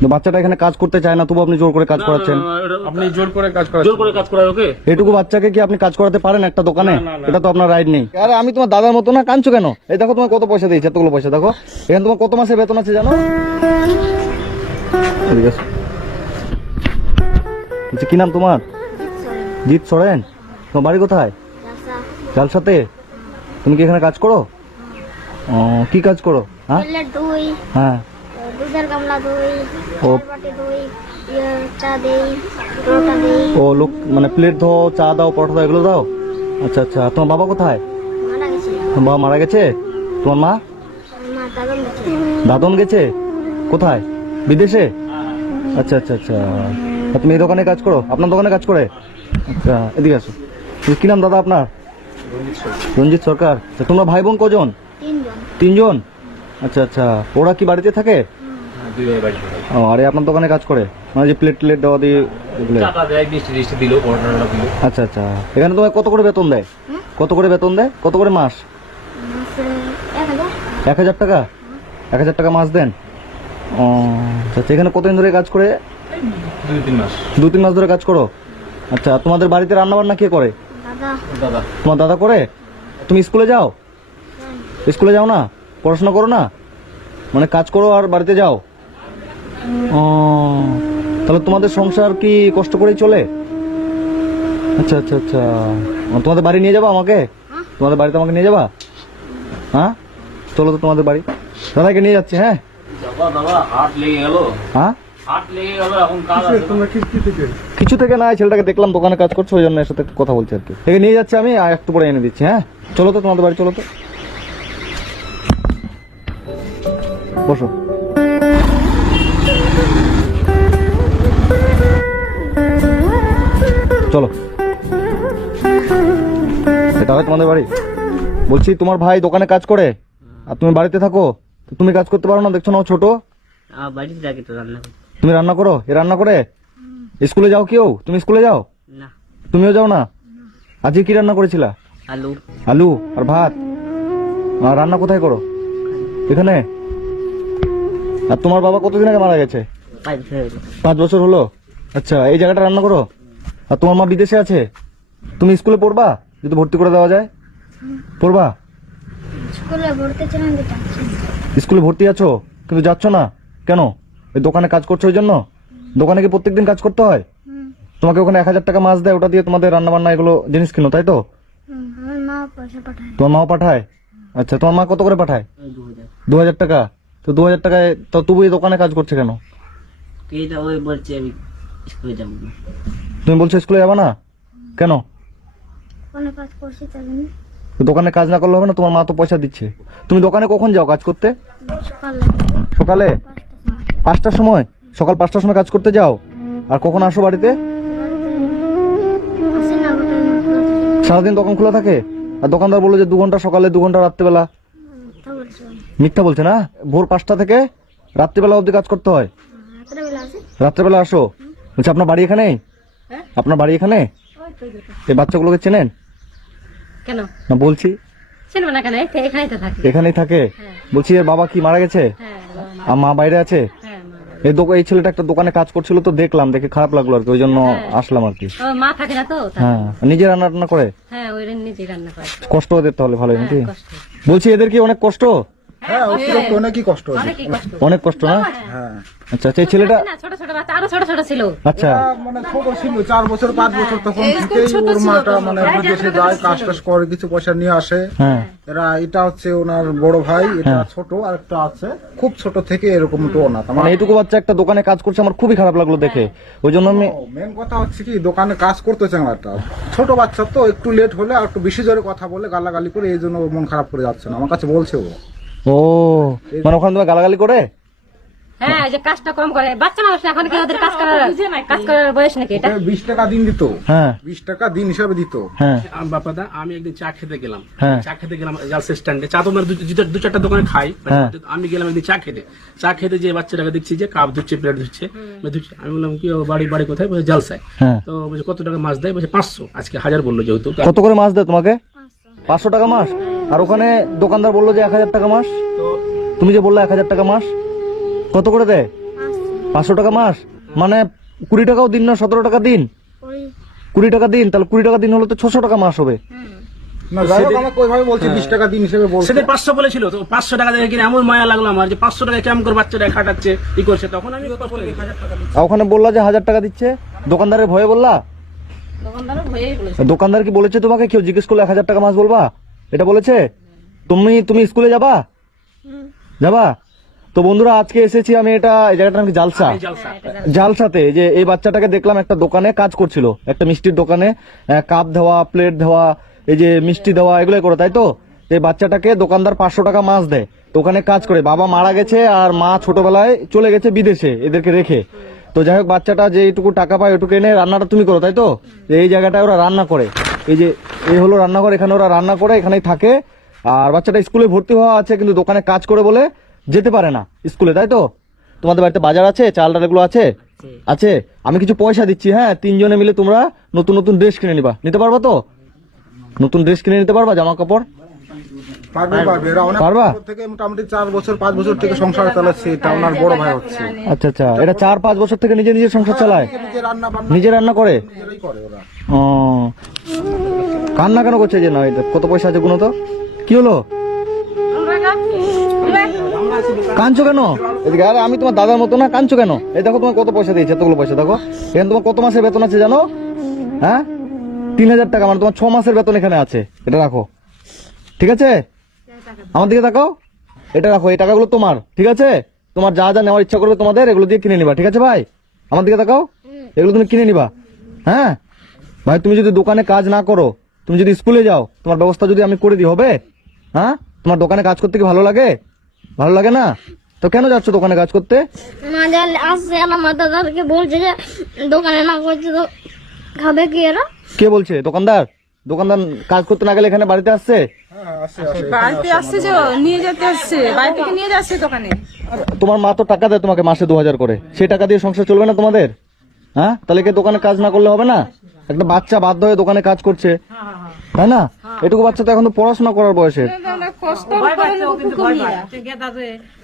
তো বাচ্চাটা এখানে কাজ করতে চায় না, তবু আপনি জোর করে কাজ করাচ্ছেন। আপনি জোর করে কাজ করায় ওকে? এটুকু বাচ্চাকে কি আপনি কাজ করাতে পারেন একটা দোকানে? এটা তো আপনার রাইট নেই। আরে আমি তোমার দাদার মতো না, কাঁদছো কেন? এই দেখো তোমার কত পয়সা দিয়েছে, এতগুলো পয়সা দেখো। এখানে তোমার কত মাসের বেতন আছে জানো? ঠিক আছে। আচ্ছা, কি নাম তোমার? জিৎ সরেন। তোমার বাড়ি কোথায়? জালসাতে। তুমি কি এখানে কাজ করো? ও, কি কাজ করো? হ্যাঁ হ্যাঁ। দুধের গামলা দই, ও বাটি দই, চা দেই, পরোটা দেই। ও লোক মানে প্লেট ধো, চা দাও, পরোটা দাও, এগুলো দাও? আচ্ছা আচ্ছা। তোমার বাবা কোথায়? মারা গেছে। তোমার বাবা মারা গেছে? তোমার মা? মা দাদন গেছে। দাদন গেছে? কোথায়? বিদেশে? আচ্ছা আচ্ছা আচ্ছা। আর তুমি এই দোকানে কাজ করো? আপনার দোকানে কাজ করে? আচ্ছা, এদিকে আসো। কি নাম দাদা আপনার? রঞ্জিত সরকার। আচ্ছা, তোমরা ভাই বোন কজন? তিনজন। আচ্ছা আচ্ছা। ওরা কি বাড়িতে থাকে? ও, আরে আপনার দোকানে কাজ করে, মানে যে প্লেট প্লেট দেওয়া দিয়ে এগুলো? আচ্ছা আচ্ছা। এখানে তোমায় কত করে বেতন দেয়? কত করে বেতন দেয়? কত করে মাস? 1000 টাকা? 1000 টাকা মাস দেন? ও আচ্ছা। এখানে কতদিন ধরে কাজ করে? 2-3 মাস ধরে কাজ করো? আচ্ছা। তোমাদের বাড়িতে রান্না বান্না কে করে? তোমার দাদা করে? তুমি স্কুলে যাও? স্কুলে যাও না? পড়াশোনা করো না? মানে কাজ করো আর বাড়িতে যাও? ও, তাহলে তোমাদের সংসার কি কষ্ট করেই চলে? আচ্ছা আচ্ছা আচ্ছা। তোমাদের বাড়ি নিয়ে যাবা আমাকে? তোমাদের বাড়িতে আমাকে নিয়ে যাবা? হ্যাঁ, চলো তো তোমাদের বাড়ি। দাদাকে নিয়ে যাচ্ছি। হ্যাঁ। হ্যাঁ, কিছু থেকে না, ছেলেটাকে দেখলাম দোকানে কাজ করছে, ওই জন্য এর সাথে একটু কথা বলছি আর কি। থেকে নিয়ে যাচ্ছি আমি, আর একটু পরে এনে দিচ্ছি। হ্যাঁ, চলো তো তোমাদের বাড়ি, চলো তো। বসো। চলো। এটা হয় তোমাদের বাড়ি? বলছি তোমার ভাই দোকানে কাজ করে আর তুমি বাড়িতে থাকো, তো তুমি কাজ করতে পারো না? দেখছো না ও ছোট। বাড়িতে থাকি তো রান্না করি। তুমি রান্না করো? এ রান্না করে? স্কুলে যাও কেউ? তুমি স্কুলে যাও? না। তুমিও যাও না? আজকে কি রান্না করেছিলা? আলু। আলু আর ভাত। আর রান্না কোথায় করো? এখানে? আর তোমার বাবা কতদিন আগে মারা গেছে? 5 বছর হলো। আচ্ছা, এই জায়গাটা রান্না করো? আর তোমার মা বিদেশে আছে? তুমি স্কুলে পড়বা যদি ভর্তি করে দেওয়া যায়? পড়বা? স্কুলে ভর্তি ছিলাম, স্কুলে ভর্তি আছো কিন্তু যাচ্ছ না কেন? এই দোকানে কাজ করছো ওই জন্য? দোকানে কি প্রত্যেকদিন কাজ করতে হয়? তোমাকে ওখানে 1000 টাকা মাস দেয়, ওটা দিয়ে তোমাদের রান্না বান্না এগুলো জিনিস কিনো, তাই তো? আমার মা পয়সা পাঠায়। তোমার মাও পাঠায়? আচ্ছা, তোমার মা কত করে পাঠায়? 2000 টাকা। তো 2000 টাকায় তো তবু এই দোকানে কাজ করছে কেন? ওই বলছে আমি স্কুলে যাবো না। তুমি বলছো স্কুলে যাবা না কেন? অনেক কাজ করছি তাই জন্য। তো দোকানে কাজ না করলে হবে না? তোমার মা তো পয়সা দিচ্ছে। তুমি দোকানে কখন যাও কাজ করতে? সকালে সকালে 5টার সময়? সকাল 5টার সময় কাজ করতে যাও, আর কখন আসো বাড়িতে? আসি না, গোটা সারাদিন দোকান খোলা থাকে? আর দোকানদার বললো যে 2 ঘন্টা সকালে 2 ঘন্টা রাত্রিবেলা। কথা বলছিলাম। মিথ্যা বলছে না? ভোর 5টা থেকে রাত্রিবেলা অবধি কাজ করতে হয়? রাত্রেবেলা আসি। রাত্রেবেলা আসো? বলছি আপনার বাড়ি এখানে? আপনার বাড়ি এখানে? এই বাচ্চাগুলোকে চেনেন? কেন না বলছি চিনবো না কেন? এখানেই তো থাকে। এখানেই থাকে। বলছি এর বাবা কি মারা গেছে? হ্যাঁ আর মা বাইরে আছে? হ্যাঁ, এই ছেলেটা একটা দোকানে কাজ করছিল তো দেখলাম, দেখে খারাপ লাগলো আর কি, ওই জন্য আসলাম আর কি। ও মা থাকে না তো তাই। হ্যাঁ, নিজে রান্না টান্না করে? হ্যাঁ, ওই নিজে রান্না করে। কষ্ট ওদের তাহলে ভালোই নাকি? কষ্ট। বলছি এদের কি অনেক কষ্ট? হ্যাঁ, অতিরিক্ত অনেকই কষ্ট হচ্ছে। অনেকই কষ্ট। অনেক কষ্ট না? হ্যাঁ, আচ্ছা আচ্ছা। এই ছেলেটা না, ছোট ছোট বাচ্চা, আরো ছোট ছোট ছিল। আচ্ছা মানে ছোট ছিল, 4 বছর 5 বছর তখন থেকেই ওর মাটা মানে বিদেশে যায়, কাজ টাজ করে কিছু পয়সা নিয়ে আসে। হ্যাঁ এরা এটা হচ্ছে ওনার বড় ভাই, এটা ছোট, আর একটা আছে খুব ছোট থেকে এরকম তো না। মানে এইটুকু বাচ্চা একটা দোকানে কাজ করছে, আমার খুবই খারাপ লাগলো দেখে, ওই জন্য আমি। মেন কথা হচ্ছে কি, দোকানে কাজ করতেছে না, একটা ছোট বাচ্চা তো, একটু লেট হলে আর একটু বেশি জোরে কথা বলে গালাগালি করে, এই জন্য ওর মন খারাপ করে যাচ্ছে না, আমার কাছে বলছে ও। ও, মানে ওখানে তোমার গালাগালি করে? হ্যাঁ, যে কাজটা কম করে বাচ্চা মানুষ, এখন কি ওদের কাজ করার বয়স নাকি এটা? 20 টাকা দিন দিত। হ্যাঁ 20 টাকা দিন হিসাবে দিত। হ্যাঁ বাপাদা, আমি একদিন চা খেতে গেলাম। হ্যাঁ। চা খেতে গেলাম জালস স্ট্যান্ডে। চা তো আমরা দু চারটা দোকানে খাই। হ্যাঁ। আমি গেলাম একদিন চা খেতে যে বাচ্চাটাকে দেখছি যে কাপ ধুচ্ছে, প্লেট ধুচ্ছে। আমি বললাম কি ও বাড়ি কোথায়? বলছে জালসায়। হ্যাঁ। তো বলছে কত টাকা মাছ দেয়? বলছে 500। আজকে 1000 বললো যেহেতু। কত করে মাস দেয় তোমাকে? 500 টাকা মাস। আর ওখানে দোকানদার বললো যে 1000 টাকা মাস। তুমি যে বললে 1000 টাকা মাস, কত করে দেয়? 500 টাকা মাস মানে 20 টাকাও দিন না, 17 টাকা দিন, ওই 20 টাকা দিন, তাহলে 20 টাকা দিন হলে তো 600 টাকা মাস হবে। না যাই হোক আমাকে ওইভাবে বলছে 20 টাকা দিন হিসেবে বলছে। সেদিন 500 বলেছিল, তো 500 টাকা দেখে কিনে এমন মায়া লাগলো আমার যে 500 টাকা কেমন করে বাচ্চাটা খাটাচ্ছে ই করছে, তখন আমি কষ্ট করি। আর ওখানে বললা যে 1000 টাকা দিচ্ছে, দোকানদারের ভয়ে বললা? দোকানদারও ভয়েই বলেছে। দোকানদার কি বলেছে তোমাকে, কেউ জিজ্ঞেস করলে 1000 টাকা মাস বলবা, এটা বলেছে? তুমি স্কুলে যাবা? যাবা? তো বন্ধুরা আজকে এসেছি আমি, এটা এই জায়গাটা নাকি জালসা, জালসাতে যে এই বাচ্চাটাকে দেখলাম একটা দোকানে কাজ করছিল, একটা মিষ্টির দোকানে কাপ দেওয়া, প্লেট দেওয়া, এই যে মিষ্টি দেওয়া, এগুলোই করে, তাই তো? এই বাচ্চাটাকে দোকানদার 500 টাকা মাস দেয়, তো ওখানে কাজ করে। বাবা মারা গেছে আর মা ছোটবেলায় চলে গেছে বিদেশে এদেরকে রেখে। তো যাই হোক বাচ্চাটা যে এইটুকু টাকা পায় ওটুকু এনে রান্নাটা তুমি করো, তাই তো? এই জায়গাটায় ওরা রান্না করে, এই যে এই হলো রান্নাঘর, এখানে ওরা রান্না করে, এখানেই থাকে। আর বাচ্চাটা স্কুলে ভর্তি হওয়া আছে কিন্তু দোকানে কাজ করে বলে যেতে পারে না স্কুলে, তাই তো? তোমাদের বাড়িতে বাজার আছে, চাল ডাল এগুলো আছে? আছে। আমি কিছু পয়সা দিচ্ছি, হ্যাঁ, 3 জনে মিলে তোমরা নতুন নতুন ড্রেস কিনে নিবা, নিতে পারবা তো? নতুন ড্রেস কিনে নিতে পারবা, জামা কাপড় পারবে এরা অনেক পারবা? বছর থেকে মোটামুটি 4 বছর 5 বছর থেকে সংসার চালাচ্ছে, এটা ওনার বড় ভাই হচ্ছে। আচ্ছা আচ্ছা, এটা 4-5 বছর থেকে নিজে নিজে সংসার চালায়, নিজে রান্না বান্না নিজে রান্না করে? নিজেরাই করে ওরা। ও, কান্না কেন করছে যে না? এটা কত পয়সা আছে গুনো তো? কি হলো, কাঁদছো কেন? এদিকে, আরে আমি তোমার দাদার মতো না, কাঁদছো কেন? এই দেখো তোমার কত পয়সা দিয়েছে, এতগুলো পয়সা দেখো। এখানে তোমার কত মাসের বেতন আছে জানো? হ্যাঁ, 3000 টাকা, মানে তোমার 6 মাসের বেতন এখানে আছে। এটা রাখো, ঠিক আছে? আমার দিকে তাকাও, এটা রাখো, এই টাকাগুলো তোমার, ঠিক আছে? তোমার যা যা নেওয়ার ইচ্ছা করবে তোমাদের, এগুলো দিয়ে কিনে নিবা, ঠিক আছে ভাই? আমার দিকে তাকাও, এগুলো তুমি কিনে নিবা। হ্যাঁ ভাই, তুমি যদি দোকানে কাজ না করো, তুমি যদি স্কুলে যাও, তোমার ব্যবস্থা যদি আমি করে দিই, হবে? হ্যাঁ, তোমার দোকানে কাজ করতে কি ভালো লাগে? ভালো লাগে না? তো কেন যাচ্ছ দোকানে কাজ করতে? না জানলে আসছে আমার দাদাকে বলছে যে দোকানে না করছে তো খাবে কি এরা? কে বলছে? দোকানদার? দোকানদার কাজ করতে না গেলে এখানে বাড়িতে আসছে? বাড়িতে আসছে, যে নিয়ে যেতে আসছে, বাড়ি থেকে নিয়ে যাচ্ছে দোকানে। তোমার মা তো টাকা দেয় তোমাকে মাসে 2000 করে, সেই টাকা দিয়ে সংসার চলবে না তোমাদের? হ্যাঁ, তাহলে কি দোকানে কাজ না করলে হবে না? একটা বাচ্চা বাধ্য হয়ে দোকানে কাজ করছে, তাই না? এটুকু বাচ্চা তো এখন তো পড়াশোনা করার বয়সের। কষ্ট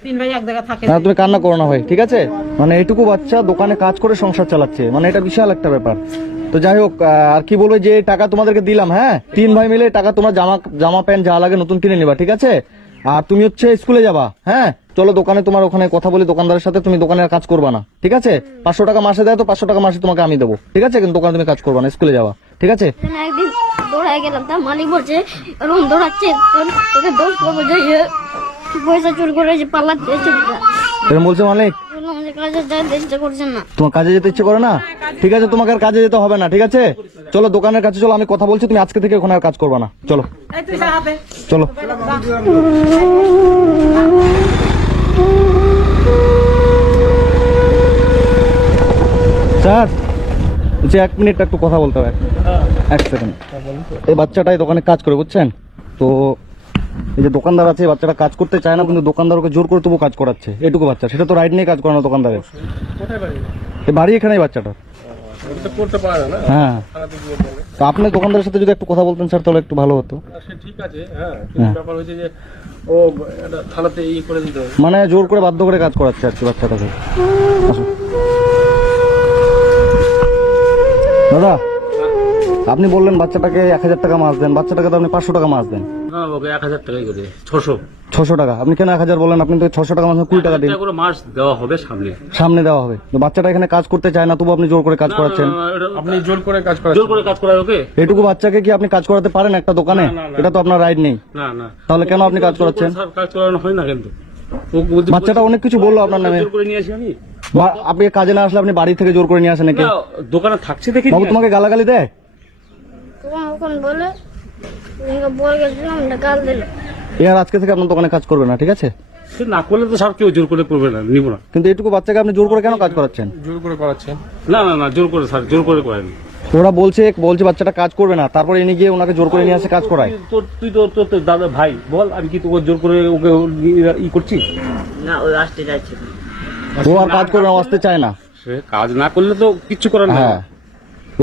তিন ভাই এক জায়গায় থাকে। না, তুমি কান্না করো না ভাই, ঠিক আছে? মানে এটুকু বাচ্চা দোকানে কাজ করে সংসার চালাচ্ছে, মানে এটা বিশাল একটা ব্যাপার। তো যাই হোক, আর কি বলবো, যে টাকা তোমাদেরকে দিলাম, হ্যাঁ, 3 ভাই মিলে টাকা তোমরা জামা প্যান্ট যা লাগে নতুন কিনে নিবা, ঠিক আছে? আর তুমি হচ্ছে স্কুলে যাবা, হ্যাঁ, চলো দোকানে, তোমার ওখানে কথা বলি দোকানদারের সাথে, তুমি দোকানে আর কাজ করবা না, ঠিক আছে? 500 টাকা মাসে দেয় তো 500 টাকা মাসে তোমাকে আমি দেবো, ঠিক আছে? কিন্তু দোকানে তুমি কাজ করবা না, স্কুলে যাবা, ঠিক আছে? একদিন দৌড়ায় গেলাম, তার মালিক বলছে রুম দৌড়াচ্ছে, তোকে দোষ করবো যে পয়সা চুরি করে যে পালাচ্ছে ছেলেটা। এরকম বলছে মালিক? বললাম যে কাজে যাইতে ইচ্ছে করছে না। তোমার কাজে যেতে ইচ্ছে করে না? ঠিক আছে, তোমাকে আর কাজে যেতে হবে না, ঠিক আছে? চলো দোকানের কাছে চলো, আমি কথা বলছি, তুমি আজকে থেকে ওখানে আর কাজ করবা না, চলো চলো। স্যার, যে 1 মিনিট একটু কথা বলতে হবে, 1 সেকেন্ড। এই বাচ্চাটাই দোকানে কাজ করে, বুঝছেন তো? এই যে দোকানদার আছে, বাচ্চাটা কাজ করতে চায় না, কিন্তু দোকানদার ওকে জোর করে তবু কাজ করাচ্ছে। এটুকু বাচ্চা, সেটা তো রাইট নিয়ে কাজ করানো দোকানদারের। এই বাড়ি এখানেই বাচ্চাটা, হ্যাঁ। তো আপনি দোকানদারের সাথে যদি একটু কথা বলতেন স্যার, তাহলে একটু ভালো হতো। ঠিক আছে, হ্যাঁ, ব্যাপার হয়েছে যে ও এটা থালাতে ই করে দিতে হবে। মানে জোর করে বাধ্য করে কাজ করাচ্ছে আর কি বাচ্চাটাকে। আসুন। দাদা, আপনি বললেন বাচ্চাটাকে 1000 টাকা মাস দেন, বাচ্চাটাকে তো আপনি 500 টাকা মাস দেন। হ্যাঁ, ওকে 1000 টাকাই করে 600 টাকা। আপনি কেন 1000 বলেন? আপনি তো 600 টাকা মাস 20 টাকা দিন, করে মাস দেওয়া হবে সামনে। সামনে দেওয়া হবে। তো বাচ্চাটা এখানে কাজ করতে চায় না, তবু আপনি জোর করে কাজ করাচ্ছেন। আপনি জোর করে কাজ করাচ্ছেন, জোর করে কাজ করায় ওকে? এটুকু বাচ্চাকে কি আপনি কাজ করাতে পারেন একটা দোকানে? এটা তো আপনার রাইট নেই। না না, তাহলে কেন আপনি কাজ করাচ্ছেন? স্যার, কাজ করানো হয় না কিন্তু। বাচ্চাটা অনেক কিছু বললো আপনার নামে। জোর করে নিয়ে আসি আমি। আপনি কাজে না আসলে আপনি বাড়ি থেকে জোর করে নিয়ে আসেন নাকি? না, দোকানে থাকছে দেখি। বাবু তোমাকে গালাগালি দেয়? তোমার ওখানে বলে বলে গেছিলাম, গাল দিল। এর আজকে থেকে আপনার দোকানে কাজ করবে না, ঠিক আছে? সে না করলে তো স্যার কেউ জোর করে করবে না, নিব না। কিন্তু এটুকু বাচ্চাকে আপনি জোর করে কেন কাজ করাচ্ছেন? জোর করে করাচ্ছেন? না না না, জোর করে স্যার, জোর করে করেন। ওরা বলছে বাচ্চাটা কাজ করবে না, তারপরে এনে গিয়ে ওনাকে জোর করে নিয়ে আসে কাজ করায়। তুই তো তোর দাদা ভাই, বল আমি কি তোকে জোর করে ওকে ই করছি? না, ওই আসতে যাচ্ছে না। ও আর কাজ করবে না, আসতে চায় না। সে কাজ না করলে তো কিচ্ছু করার না। হ্যাঁ,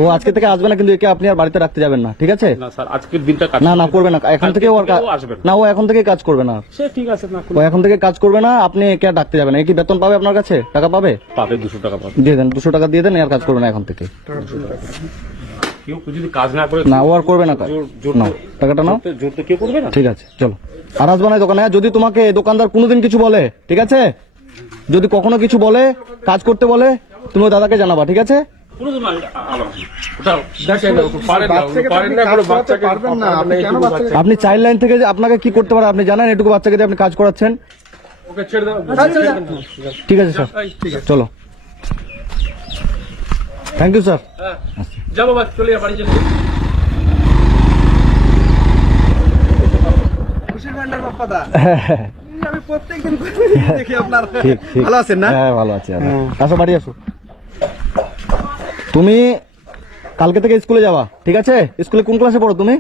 ও আজকে থেকে আসবে না, কিন্তু একে আপনি আর বাড়িতে রাখতে যাবেন না, ঠিক আছে? না স্যার আজকের দিনটা কাজ না না করবে না, এখন থেকে ও আর কালকে থেকেও আসবে না। না, ও এখন থেকে কাজ করবে না, সে ঠিক আছে না ও এখন থেকে কাজ করবে না, আপনি একে আর ডাকতে যাবেন না। এ কি বেতন পাবে আপনার কাছে? টাকা পাবে? পাবে 200 টাকা পাবে। দিয়ে দেন, 200 টাকা দিয়ে দেন, আর কাজ করবে না এখন থেকে। কেউ যদি কাজ না করে না, ও আর করবে না কাজ। জোর নাও টাকাটা নাও। জোর তো কেউ করবে না। ঠিক আছে চলো, আর আসবে না এই দোকানে। যদি তোমাকে এই দোকানদার কোনোদিন কিছু বলে, ঠিক আছে, যদি কখনো কিছু বলে, কাজ করতে বলে, তুমি ওই দাদাকে জানাবা, ঠিক আছে? কোনোদিন ওটা দেখেন না, পারেন না, পারেন না, কোনো বাচ্চাকে পারবেন না, আপনি কেন বাচ্চাকে আপনি চাইল্ড লাইন থেকে যে আপনাকে কি করতে পারে আপনি জানেন? এটুকু বাচ্চাকে দিয়ে আপনি কাজ করাচ্ছেন। ওকে ছেড়ে দাও। ঠিক আছে স্যার, চলো, থ্যাংক ইউ স্যার। হ্যাঁ যাবো বাস, চলে যা, বাড়ি চলে যা। ঠিক ঠিক ভালো আছেন না? হ্যাঁ ভালো আছি। আসো বাড়ি আসো। তুমি কালকে থেকে স্কুলে যাবা, ঠিক আছে? স্কুলে কোন ক্লাসে পড়ো তুমি?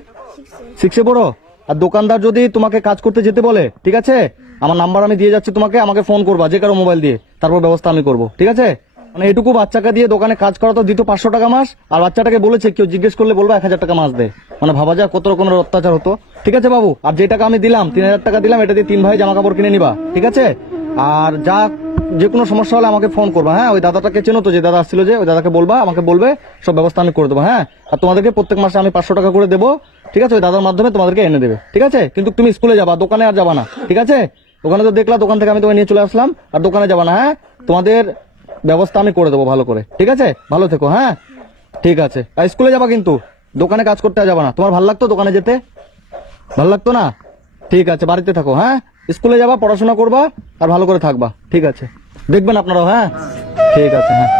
6-এ পড়ো। আর দোকানদার যদি তোমাকে কাজ করতে যেতে বলে, ঠিক আছে, আমার নাম্বার আমি দিয়ে যাচ্ছি তোমাকে, আমাকে ফোন করবা যে কারো মোবাইল দিয়ে, তারপর ব্যবস্থা আমি করবো, ঠিক আছে? মানে এটুকু বাচ্চাকে দিয়ে দোকানে কাজ করা তো দিত 500 টাকা মাস, আর বাচ্চাটাকে বলেছে কেউ জিজ্ঞেস করলে বলবো 1000 টাকা মাস দে। মানে ভাবা যায় কত রকমের অত্যাচার হতো। ঠিক আছে বাবু, আর যে টাকা আমি দিলাম 3000 টাকা দিলাম, এটা দিয়ে 3 ভাই জামা কাপড় কিনে নিবা, ঠিক আছে? আর যা যে কোনো সমস্যা হলে আমাকে ফোন করবা, হ্যাঁ? ওই দাদাটাকে চেনো তো, যে দাদা আসছিল, যে ওই দাদাকে বলবা, আমাকে বলবে, সব ব্যবস্থা আমি করে দেবো, হ্যাঁ? আর তোমাদেরকে প্রত্যেক মাসে আমি 500 টাকা করে দেবো, ঠিক আছে? ওই দাদার মাধ্যমে তোমাদেরকে এনে দেবে, ঠিক আছে? কিন্তু তুমি স্কুলে যাবা, দোকানে আর যাবা না, ঠিক আছে? ওখানে তো দেখলা, দোকান থেকে আমি তোমাকে নিয়ে চলে আসলাম, আর দোকানে যাবা না, হ্যাঁ? তোমাদের ব্যবস্থা আমি করে দেবো ভালো করে, ঠিক আছে? ভালো থেকো, হ্যাঁ? ঠিক আছে। আর স্কুলে যাবা কিন্তু, দোকানে কাজ করতে যাবা না। তোমার ভালো লাগতো দোকানে যেতে? ভালো লাগতো না? ঠিক আছে, বাড়িতে থাকো, হ্যাঁ? স্কুলে যাবা, পড়াশোনা করবা, আর ভালো করে থাকবা, ঠিক আছে? দেখবেন আপনারাও, হ্যাঁ? ঠিক আছে, হ্যাঁ।